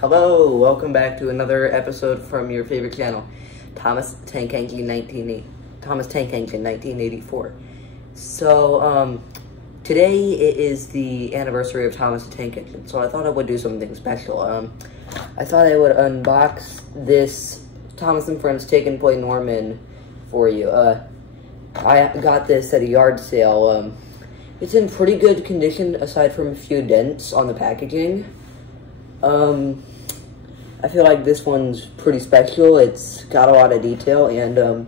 Hello, welcome back to another episode from your favorite channel, Thomas Tank Engine 1984. So, today it is the anniversary of Thomas the Tank Engine, so I thought I would do something special. I thought I would unbox this Thomas and Friends Take and Play Norman for you. I got this at a yard sale. It's in pretty good condition aside from a few dents on the packaging. I feel like this one's pretty special. It's got a lot of detail, and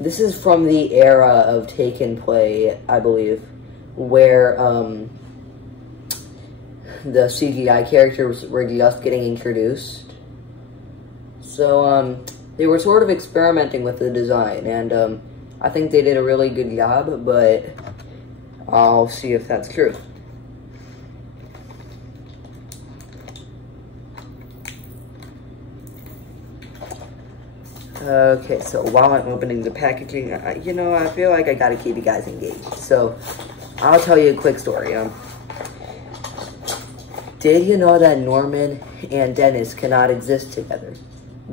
this is from the era of Take and Play, I believe, where the CGI characters were just getting introduced. So they were sort of experimenting with the design, and I think they did a really good job, but I'll see if that's true. Okay, so while I'm opening the packaging, I feel like I gotta keep you guys engaged. So, I'll tell you a quick story. Did you know that Norman and Dennis cannot exist together?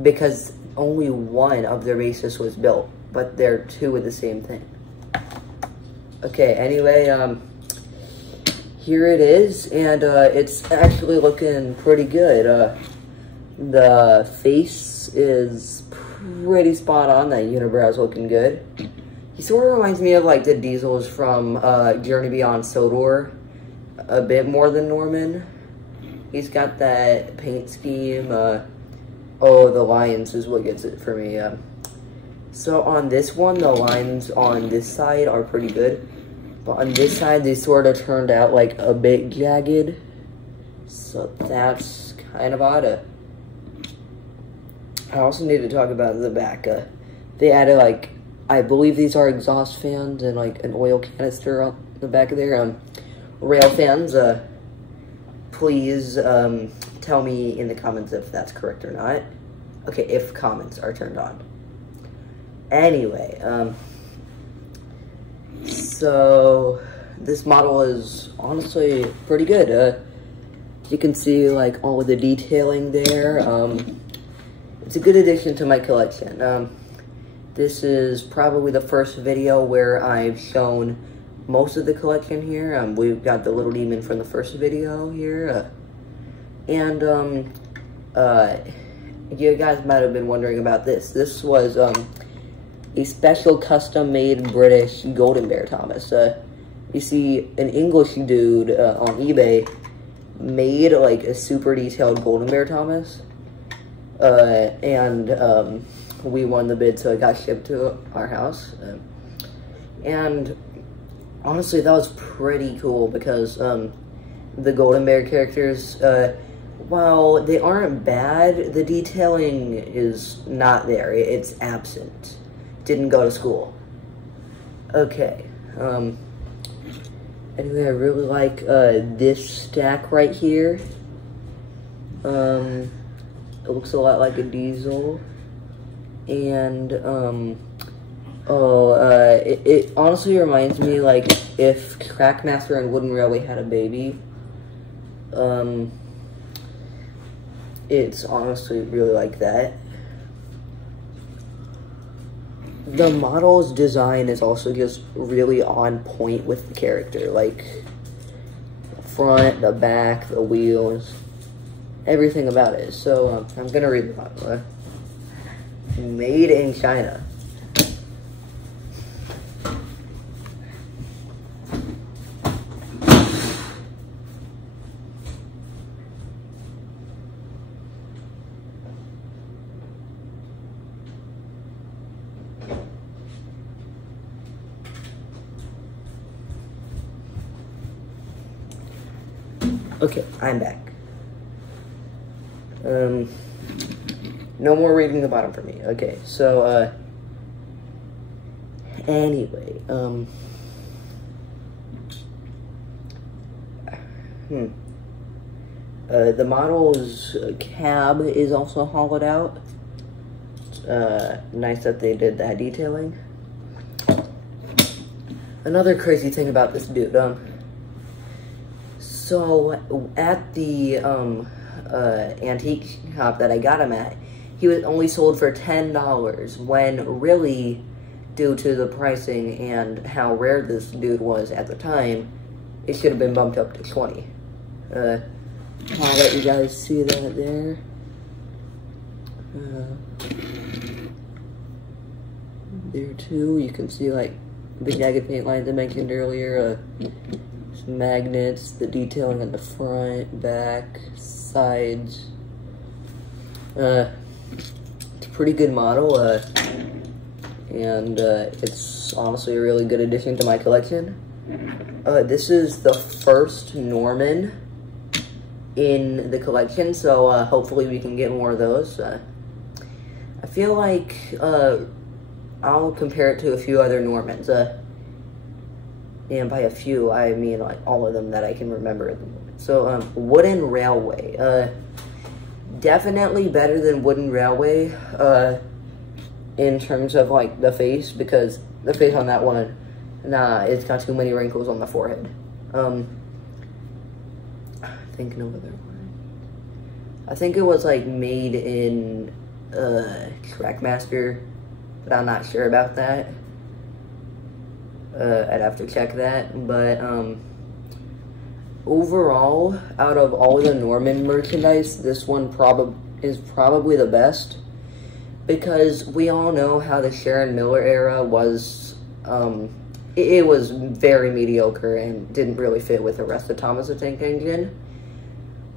Because only one of their bases was built, but they're two of the same thing. Okay, anyway, here it is, and it's actually looking pretty good. The face is pretty spot on. That unibrow is looking good. He sort of reminds me of like the Diesels from Journey Beyond Sodor, a bit more than Norman. He's got that paint scheme. Oh, the lines is what gets it for me. So on this one, the lines on this side are pretty good, but on this side they sort of turned out like a bit jagged. So that's kind of odd. I also need to talk about the back. They added, like, I believe these are exhaust fans and, like, an oil canister on the back of there. Rail fans, please tell me in the comments if that's correct or not. Okay, if comments are turned on. Anyway, so this model is honestly pretty good. You can see, like, all of the detailing there. It's a good addition to my collection. This is probably the first video where I've shown most of the collection here. We've got the little demon from the first video here. You guys might have been wondering about this. This was a special custom-made British Golden Bear Thomas. You see, an English dude on eBay made like a super detailed Golden Bear Thomas. We won the bid, so it got shipped to our house. And honestly, that was pretty cool because the Golden Bear characters, while they aren't bad, the detailing is not there. It's absent. Didn't go to school. Okay. Anyway, I really like this stack right here. It looks a lot like a Diesel, and it honestly reminds me like if Trackmaster and Wooden Railway had a baby. It's honestly really like that. The model's design is also just really on point with the character, like the front, the back, the wheels. Everything about it. So I'm gonna read the bottle. Made in China. Okay, I'm back. No more reading the bottom for me. Okay, so, anyway, the model's cab is also hollowed out. Nice that they did that detailing. Another crazy thing about this dude, so at the antique shop that I got him at, he was only sold for $10, when really, due to the pricing and how rare this dude was at the time, it should have been bumped up to 20. I'll let you guys see that there. There too, you can see like the jagged paint lines I mentioned earlier, some magnets, the detailing on the front, back, sides. It's a pretty good model, and it's honestly a really good addition to my collection. This is the first Norman in the collection, so hopefully we can get more of those. I feel like I'll compare it to a few other Normans, and by a few I mean like all of them that I can remember at the moment. So Wooden Railway, definitely better than Wooden Railway in terms of like the face, because the face on that one, nah, it's got too many wrinkles on the forehead. Thinking of other one. I think it was like made in Trackmaster, but I'm not sure about that. I'd have to check that, but overall, out of all the Norman merchandise, this one is probably the best, because we all know how the Sharon Miller era was. It was very mediocre and didn't really fit with the rest of Thomas the Tank Engine.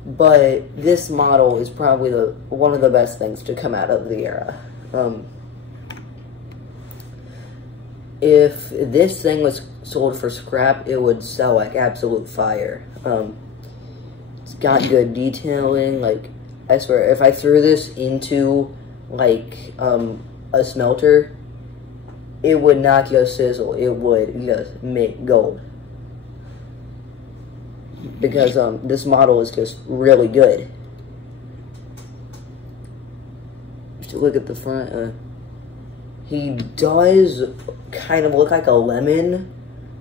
But this model is probably one of the best things to come out of the era. If this thing was sold for scrap, it would sell like absolute fire. It's got good detailing. Like, I swear, if I threw this into like a smelter, it would not just sizzle, it would just make gold. Because this model is just really good. Just look at the front. He does kind of look like a lemon,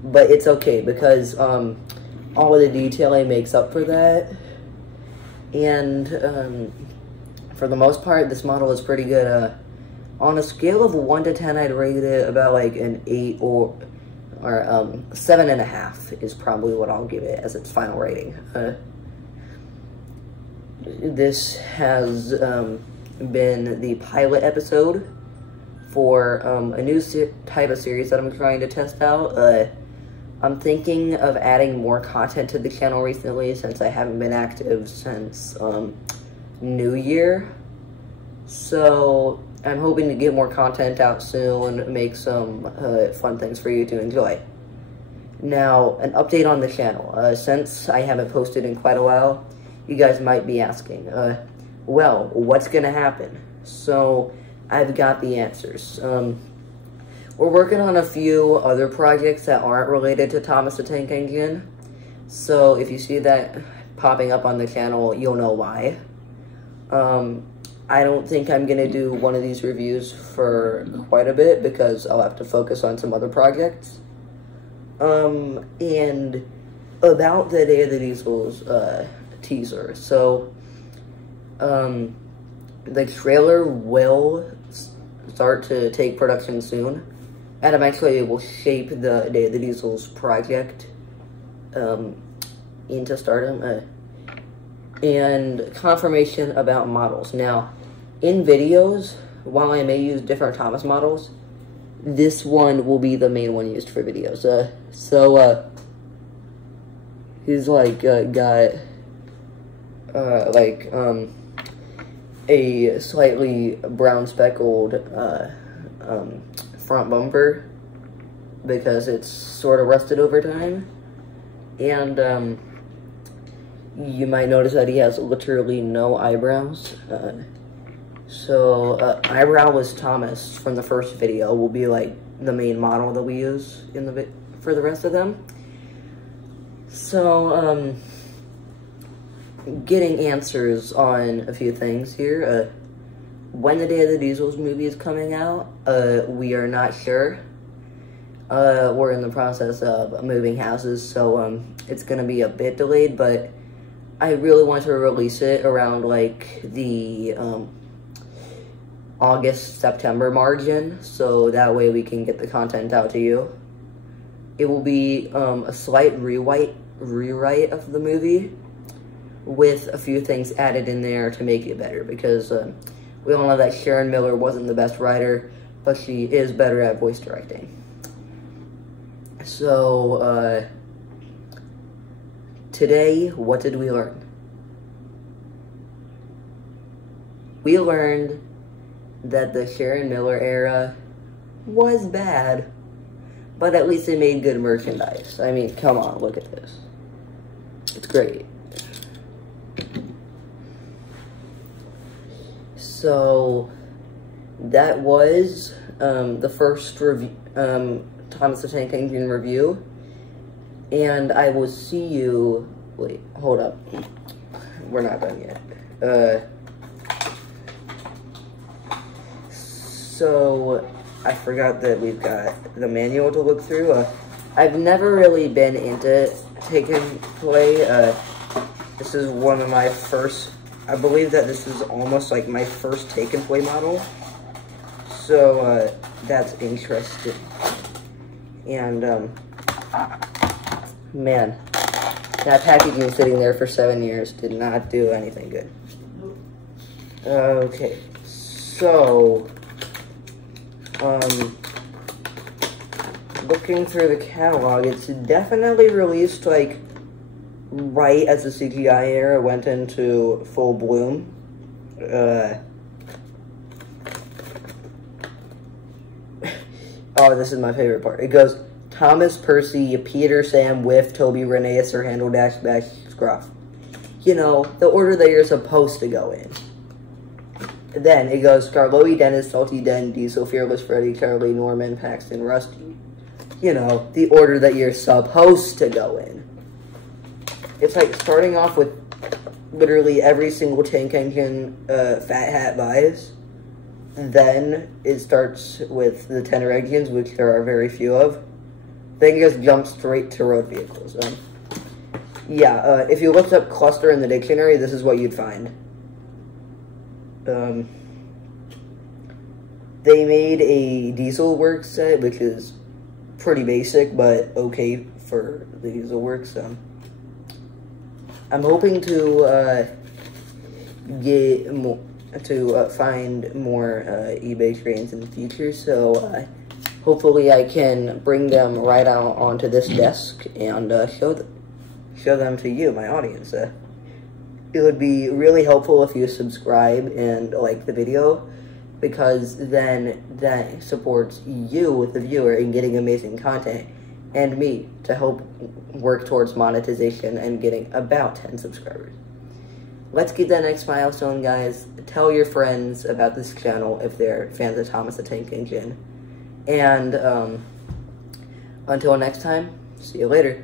but it's okay because all of the detailing makes up for that. And for the most part, this model is pretty good. On a scale of 1 to 10, I'd rate it about like an 8 or 7.5 is probably what I'll give it as its final rating. This has been the pilot episode for a new type of series that I'm trying to test out. I'm thinking of adding more content to the channel recently, since I haven't been active since New Year. So I'm hoping to get more content out soon, make some fun things for you to enjoy. Now, an update on the channel. Since I haven't posted in quite a while, you guys might be asking, well, what's going to happen? So, I've got the answers. We're working on a few other projects that aren't related to Thomas the Tank Engine. So, if you see that popping up on the channel, you'll know why. I don't think I'm going to do one of these reviews for quite a bit, because I'll have to focus on some other projects. And about the Day of the Diesels teaser. So, the trailer will start to take production soon. Adam actually will shape the Day of the Diesels project into stardom. And confirmation about models. Now, in videos, while I may use different Thomas models, this one will be the main one used for videos. He's like got a slightly brown speckled front bumper, because it's sort of rusted over time. And you might notice that he has literally no eyebrows. So Eyebrowless Thomas from the first video will be like the main model that we use in the for the rest of them. So getting answers on a few things here. When the Day of the Diesels movie is coming out, we are not sure. We're in the process of moving houses, so it's gonna be a bit delayed, but I really want to release it around like the August, September margin, so that way we can get the content out to you. It will be a slight rewrite of the movie with a few things added in there to make it better, because we all know that Sharon Miller wasn't the best writer, but she is better at voice directing. So, today, what did we learn? We learned that the Sharon Miller era was bad, but at least it made good merchandise. I mean, come on, look at this. It's great. So, that was the first review, Thomas the Tank Engine review, and I will see you, wait, hold up, we're not done yet. So, I forgot that we've got the manual to look through. I've never really been into take and play. This is one of my first, I believe that this is almost like my first take and play model. So, that's interesting. And, man, that packaging sitting there for 7 years did not do anything good. Okay, so, looking through the catalog, it's definitely released, like, right as the CGI era went into full bloom. Oh, this is my favorite part. It goes, Thomas, Percy, Peter, Sam, Whiff, Toby, Renee, Sir Handel, Dash, Bash, Scruff. You know, the order that you're supposed to go in. Then it goes Scarloey, Dennis, Salty, Den, Diesel, Fearless, Freddy, Charlie, Norman, Paxton, Rusty. You know, the order that you're supposed to go in. It's like starting off with literally every single Tank Engine Fat Hat buys. Then it starts with the Tenor engines, which there are very few of. Then it just jumps straight to road vehicles. Yeah, if you looked up cluster in the dictionary, this is what you'd find. They made a Diesel Works set, which is pretty basic, but okay for the Diesel Works. I'm hoping to get more, find more eBay trains in the future, so hopefully I can bring them right out onto this desk and show them to you, my audience. It would be really helpful if you subscribe and like the video, because then that supports you, the viewer, in getting amazing content, and me to help work towards monetization and getting about 10 subscribers. Let's get that next milestone, guys. Tell your friends about this channel if they're fans of Thomas the Tank Engine. And until next time, see you later.